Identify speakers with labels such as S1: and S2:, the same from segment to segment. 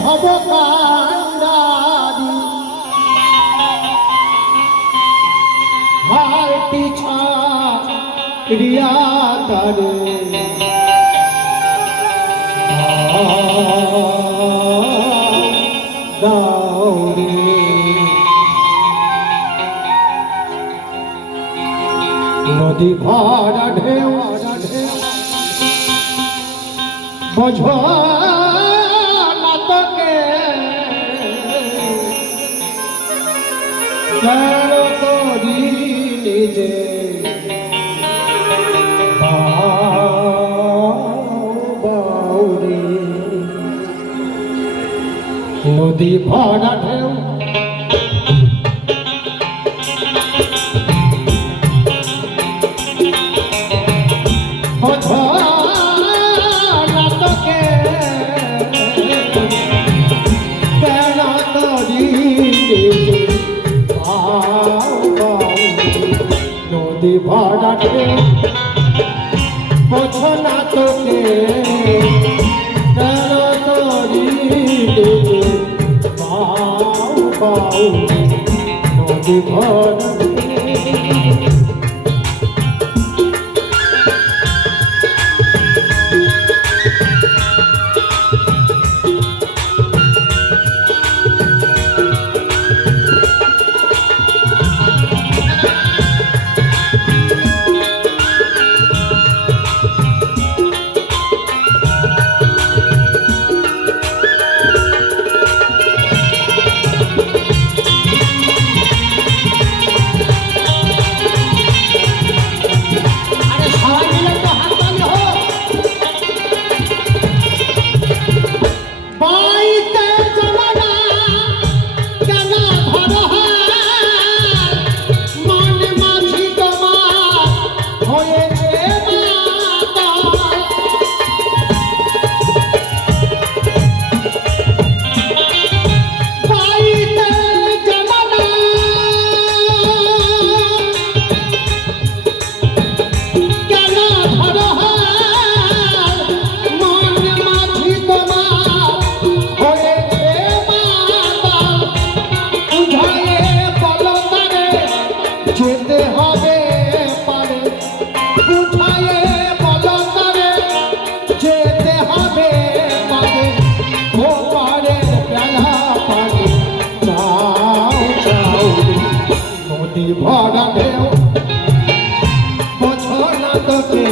S1: ভব কান্দারি। হার পিছা রিয়া তারে নদী ভরা ঢেউ বোঝা কেন করি নিজে। নদী ভরা ঢেউ। বোঝো ভরাটে বোঝো না তোকে কেন তরি পাও পাও নদী ভরাটে নদী ভরা ঢেউ বোঝো না তোকে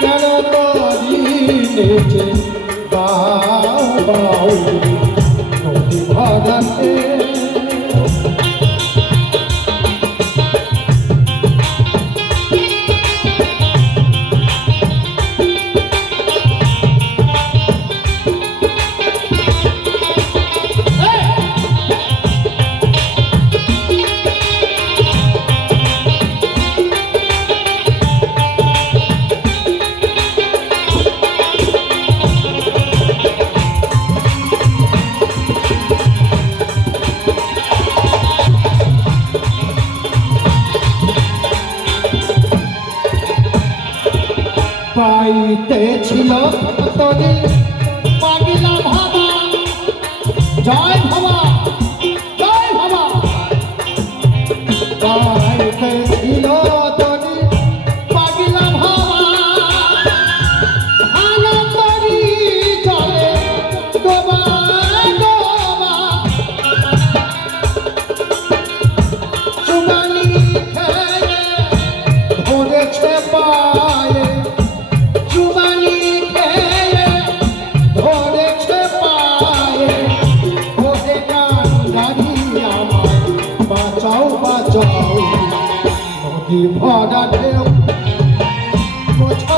S1: কেন করি নেচে বাউ বাউ নদী ভরা ঢেউ পাইতে ছিল তোদের জয় ভাবা জয় ভাবা।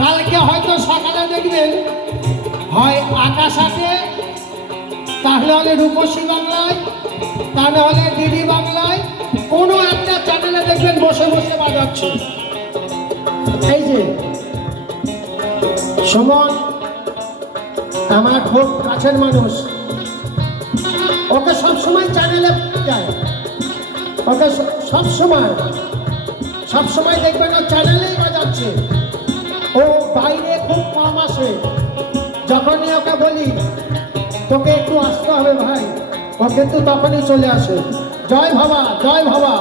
S1: কালকে হয়তো সকালে দেখবেন। হয় আকাশ আছে, তাহলে হলে রূপসী বাংলায়, তাহলে হলে দিদি বাংলায়, কোনো একটা চ্যানেলে দেখবেন বসে বসে বাজাচ্ছে। এই যে সময় আমার খুব কাছের মানুষ। ওকে সবসময় চ্যানেলে যায়। ওকে সবসময়। সবসময় দেখবেন ও চ্যানেলেই বাজাচ্ছে। ও বাইরে খুব কম আসে। যখনই ওকে বলি, তোকে একটু আসতে হবে ভাই, ও কিন্তু তখনই চলে আসে। জয় ভাবা জয় ভাবা।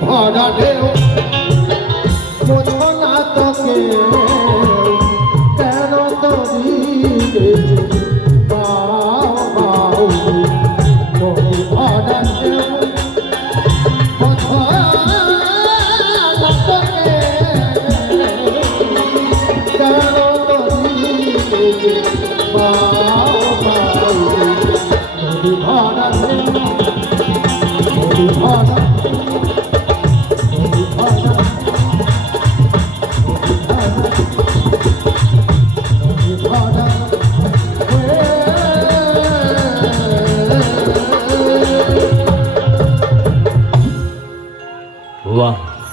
S1: ভরা ঢেউ